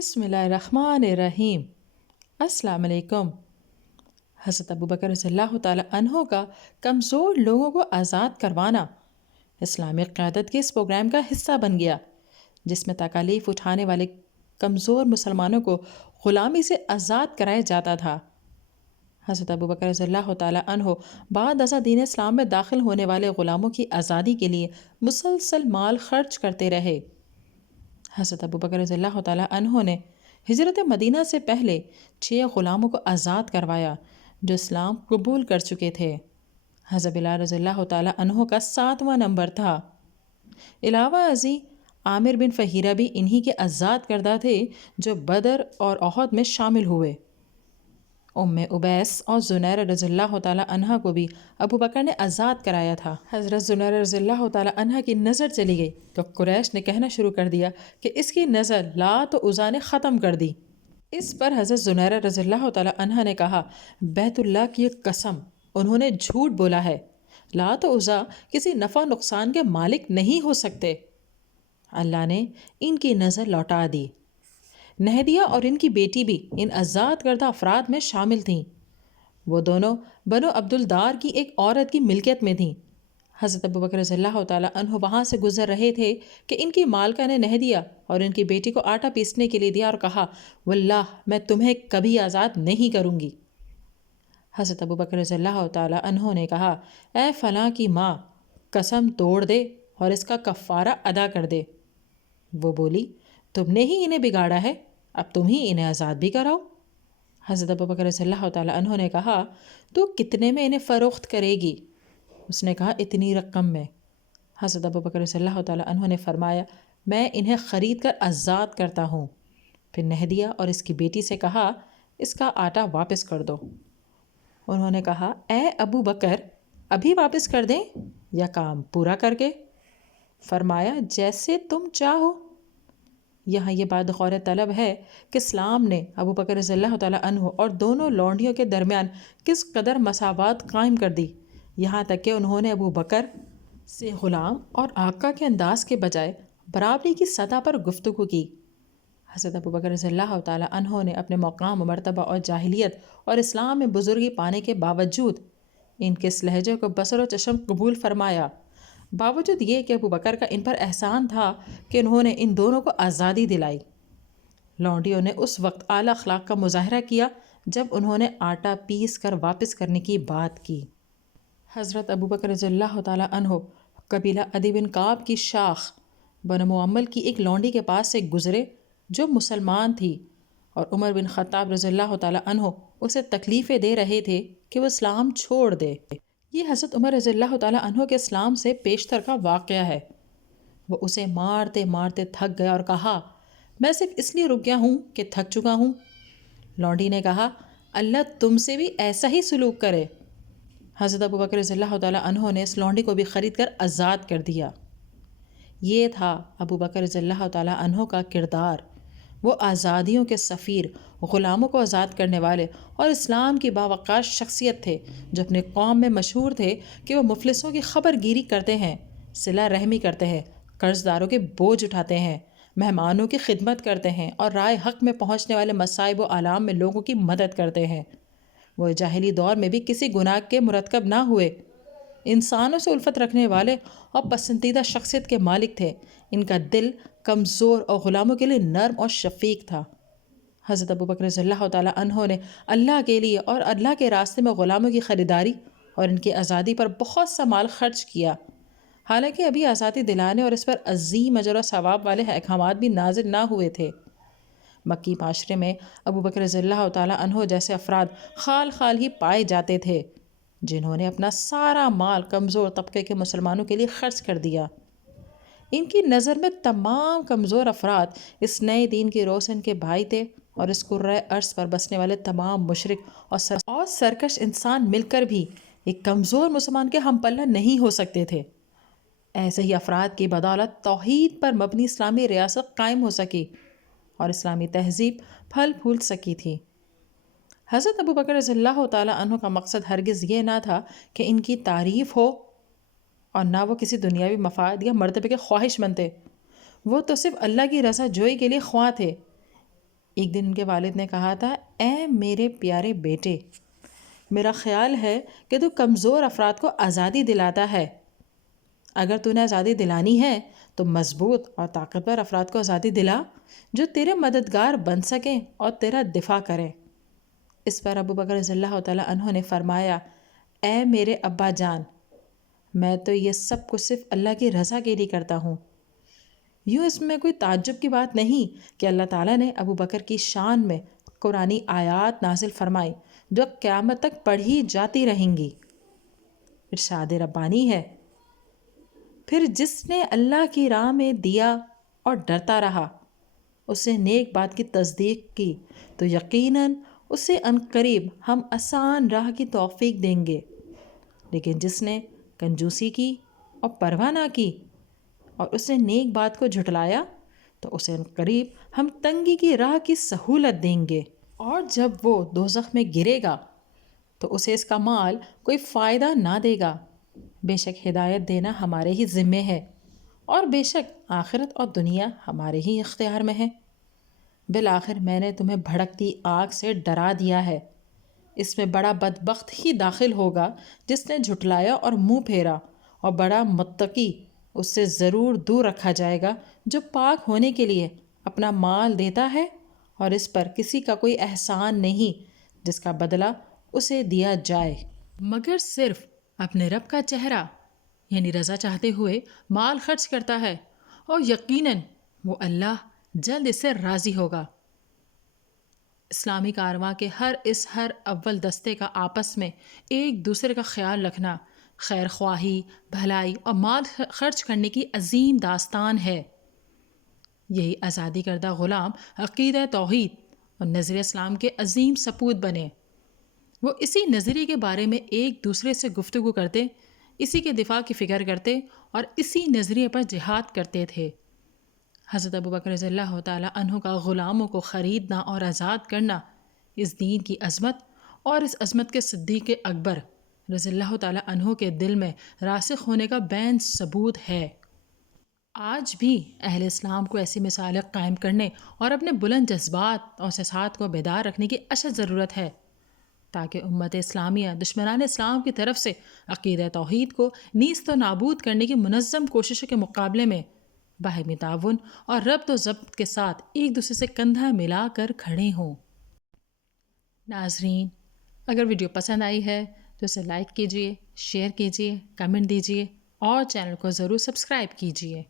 بسم اللہ الرحمن الرحیم۔ السلام علیکم۔ حضرت ابوبکر رضی اللہ تعالیٰ عنہ کا کمزور لوگوں کو آزاد کروانا اسلامی قیادت کے اس پروگرام کا حصہ بن گیا، جس میں تکالیف اٹھانے والے کمزور مسلمانوں کو غلامی سے آزاد کرایا جاتا تھا۔ حضرت ابوبکر رضی اللہ تعالیٰ عنہ بعد ازاں دین اسلام میں داخل ہونے والے غلاموں کی آزادی کے لیے مسلسل مال خرچ کرتے رہے۔ حضرت ابوبکر رضی اللہ تعالیٰ عنہ نے ہجرت مدینہ سے پہلے 6 غلاموں کو آزاد کروایا جو اسلام قبول کر چکے تھے۔ حضرت بلال رضی اللہ تعالیٰ عنہ کا 7واں نمبر تھا۔ علاوہ ازیں عامر بن فہیرہ بھی انہی کے آزاد کردہ تھے جو بدر اور احد میں شامل ہوئے۔ ام عبیس اور زنیرہ رضی اللہ تعالیٰ عنہ کو بھی ابوبکر نے آزاد کرایا تھا۔ حضرت زنیرہ رضی اللہ تعالیٰ عنہ کی نظر چلی گئی تو قریش نے کہنا شروع کر دیا کہ اس کی نظر لات و عزیٰ نے ختم کر دی۔ اس پر حضرت زنیرہ رضی اللہ تعالیٰ عنہ نے کہا، بیت اللہ کی قسم، انہوں نے جھوٹ بولا ہے، لات و عزیٰ کسی نفع نقصان کے مالک نہیں ہو سکتے۔ اللہ نے ان کی نظر لوٹا دی۔ نہدیہ اور ان کی بیٹی بھی ان آزاد کردہ افراد میں شامل تھیں۔ وہ دونوں بنو عبدالدار کی ایک عورت کی ملکیت میں تھیں۔ حضرت ابوبکر رضی اللہ تعالیٰ عنہ وہاں سے گزر رہے تھے کہ ان کی مالکہ نے نہدیہ اور ان کی بیٹی کو آٹا پیسنے کے لیے دیا اور کہا، واللہ میں تمہیں کبھی آزاد نہیں کروں گی۔ حضرت ابوبکر رضی اللہ تعالیٰ عنہ نے کہا، اے فلاں کی ماں، قسم توڑ دے اور اس کا کفارہ ادا کر دے۔ وہ بولی، تم نے ہی انہیں بگاڑا ہے، اب تم ہی انہیں آزاد بھی کراؤ۔ حضرت ابوبکر رضی اللہ تعالیٰ عنہ نے کہا، تو کتنے میں انہیں فروخت کرے گی؟ اس نے کہا، اتنی رقم میں۔ حضرت ابوبکر رضی اللہ تعالیٰ عنہ نے فرمایا، میں انہیں خرید کر آزاد کرتا ہوں۔ پھر نہدیہ اور اس کی بیٹی سے کہا، اس کا آٹا واپس کر دو۔ انہوں نے کہا، اے ابو بکر، ابھی واپس کر دیں یا کام پورا کر کے؟ فرمایا، جیسے تم چاہو۔ یہاں یہ بات غور طلب ہے کہ اسلام نے ابوبکر رضی اللہ تعالیٰ عنہ اور دونوں لونڈیوں کے درمیان کس قدر مساوات قائم کر دی، یہاں تک کہ انہوں نے ابوبکر سے غلام اور آقا کے انداز کے بجائے برابری کی سطح پر گفتگو کی۔ حضرت ابوبکر رضی اللہ تعالیٰ عنہ نے اپنے مقام و مرتبہ اور جاہلیت اور اسلام میں بزرگی پانے کے باوجود ان کے اس لہجے کو بصر و چشم قبول فرمایا، باوجود یہ کہ ابوبکر کا ان پر احسان تھا کہ انہوں نے ان دونوں کو آزادی دلائی۔ لونڈیوں نے اس وقت اعلیٰ اخلاق کا مظاہرہ کیا جب انہوں نے آٹا پیس کر واپس کرنے کی بات کی۔ حضرت ابوبکر رضی اللہ تعالیٰ عنہ قبیلہ عدی بن کعب کی شاخ بنو معمل کی ایک لونڈی کے پاس سے گزرے جو مسلمان تھی، اور عمر بن خطاب رضی اللہ تعالیٰ عنہ اسے تکلیفیں دے رہے تھے کہ وہ اسلام چھوڑ دے۔ یہ حضرت عمر رضی اللہ تعالیٰ عنہ کے اسلام سے پیشتر کا واقعہ ہے۔ وہ اسے مارتے مارتے تھک گیا اور کہا، میں صرف اس لیے رک گیا ہوں کہ تھک چکا ہوں۔ لونڈی نے کہا، اللہ تم سے بھی ایسا ہی سلوک کرے۔ حضرت ابوبکر رضی اللہ تعالیٰ عنہ نے اس لونڈی کو بھی خرید کر آزاد کر دیا۔ یہ تھا ابوبکر رضی اللہ تعالیٰ عنہ کا کردار۔ وہ آزادیوں کے سفیر، غلاموں کو آزاد کرنے والے اور اسلام کی باوقار شخصیت تھے جو اپنے قوم میں مشہور تھے کہ وہ مفلسوں کی خبر گیری کرتے ہیں، صلہ رحمی کرتے ہیں، قرض داروں کے بوجھ اٹھاتے ہیں، مہمانوں کی خدمت کرتے ہیں اور رائے حق میں پہنچنے والے مصائب و آلام میں لوگوں کی مدد کرتے ہیں۔ وہ جاہلی دور میں بھی کسی گناہ کے مرتکب نہ ہوئے، انسانوں سے الفت رکھنے والے اور پسندیدہ شخصیت کے مالک تھے۔ ان کا دل کمزور اور غلاموں کے لیے نرم اور شفیق تھا۔ حضرت ابوبکر رضی اللہ تعالیٰ عنہ نے اللہ کے لیے اور اللہ کے راستے میں غلاموں کی خریداری اور ان کی آزادی پر بہت سا مال خرچ کیا، حالانکہ ابھی آزادی دلانے اور اس پر عظیم اجر و ثواب والے احکامات بھی نازل نہ ہوئے تھے۔ مکی معاشرے میں ابوبکر رضی اللہ تعالیٰ عنہ جیسے افراد خال خال ہی پائے جاتے تھے جنہوں نے اپنا سارا مال کمزور طبقے کے مسلمانوں کے لیے خرچ کر دیا۔ ان کی نظر میں تمام کمزور افراد اس نئے دین کی روشن کے بھائی تھے، اور اس کرۂ ارض پر بسنے والے تمام مشرک اور سرکش انسان مل کر بھی ایک کمزور مسلمان کے ہم پلہ نہیں ہو سکتے تھے۔ ایسے ہی افراد کی بدولت توحید پر مبنی اسلامی ریاست قائم ہو سکی اور اسلامی تہذیب پھل پھول سکی تھی۔ حضرت ابوبکر رضی اللہ تعالیٰ عنہ کا مقصد ہرگز یہ نہ تھا کہ ان کی تعریف ہو، اور نہ وہ کسی دنیاوی مفاد یا مرتبے کے خواہش مند تھے۔ وہ تو صرف اللہ کی رضا جوئی کے لیے خواہ تھے۔ ایک دن ان کے والد نے کہا تھا، اے میرے پیارے بیٹے، میرا خیال ہے کہ تو کمزور افراد کو آزادی دلاتا ہے۔ اگر تو نے آزادی دلانی ہے تو مضبوط اور طاقتور افراد کو آزادی دلا جو تیرے مددگار بن سکیں اور تیرا دفاع کریں۔ اس پر ابو بکر رضی اللہ تعالیٰ عنہ نے فرمایا، اے میرے ابا جان، میں تو یہ سب کچھ صرف اللہ کی رضا کے لیے کرتا ہوں۔ یوں اس میں کوئی تعجب کی بات نہیں کہ اللہ تعالیٰ نے ابو بکر کی شان میں قرآنی آیات نازل فرمائی جو قیامت تک پڑھی جاتی رہیں گی۔ ارشاد ربانی ہے، پھر جس نے اللہ کی راہ میں دیا اور ڈرتا رہا، اسے نیک بات کی تصدیق کی تو یقیناً اسے عنقریب ہم آسان راہ کی توفیق دیں گے، لیکن جس نے کنجوسی کی اور پرواہ نہ کی اور اس نے نیک بات کو جھٹلایا تو اسے عنقریب ہم تنگی کی راہ کی سہولت دیں گے، اور جب وہ دوزخ میں گرے گا تو اسے اس کا مال کوئی فائدہ نہ دے گا۔ بے شک ہدایت دینا ہمارے ہی ذمے ہے، اور بے شک آخرت اور دنیا ہمارے ہی اختیار میں ہے۔ بالآخر میں نے تمہیں بھڑکتی آگ سے ڈرا دیا ہے، اس میں بڑا بدبخت ہی داخل ہوگا جس نے جھٹلایا اور منہ پھیرا، اور بڑا متقی اس سے ضرور دور رکھا جائے گا جو پاک ہونے کے لیے اپنا مال دیتا ہے اور اس پر کسی کا کوئی احسان نہیں جس کا بدلہ اسے دیا جائے، مگر صرف اپنے رب کا چہرہ یعنی رضا چاہتے ہوئے مال خرچ کرتا ہے، اور یقیناً وہ اللہ جلد اس سے راضی ہوگا۔ اسلامی کارواں کے ہر اول دستے کا آپس میں ایک دوسرے کا خیال رکھنا، خیر خواہی، بھلائی اور مال خرچ کرنے کی عظیم داستان ہے۔ یہی آزادی کردہ غلام عقیدہ توحید اور نظریہ اسلام کے عظیم سپود بنے۔ وہ اسی نظریے کے بارے میں ایک دوسرے سے گفتگو کرتے، اسی کے دفاع کی فکر کرتے اور اسی نظریے پر جہاد کرتے تھے۔ حضرت ابو بکر رضی اللہ تعالیٰ عنہ کا غلاموں کو خریدنا اور آزاد کرنا اس دین کی عظمت اور اس عظمت کے صدیق اکبر رضی اللہ تعالیٰ عنہ کے دل میں راسخ ہونے کا بین ثبوت ہے۔ آج بھی اہل اسلام کو ایسی مثالیں قائم کرنے اور اپنے بلند جذبات اور احساسات کو بیدار رکھنے کی اشد ضرورت ہے، تاکہ امت اسلامیہ دشمنان اسلام کی طرف سے عقیدہ توحید کو نیست و نابود کرنے کی منظم کوششوں کے مقابلے میں باہمی تعاون اور ربط و ضبط کے ساتھ ایک دوسرے سے کندھا ملا کر کھڑے ہوں۔ ناظرین، اگر ویڈیو پسند آئی ہے تو اسے لائک کیجیے، شیئر کیجیے، کمنٹ دیجیے اور چینل کو ضرور سبسکرائب کیجیے۔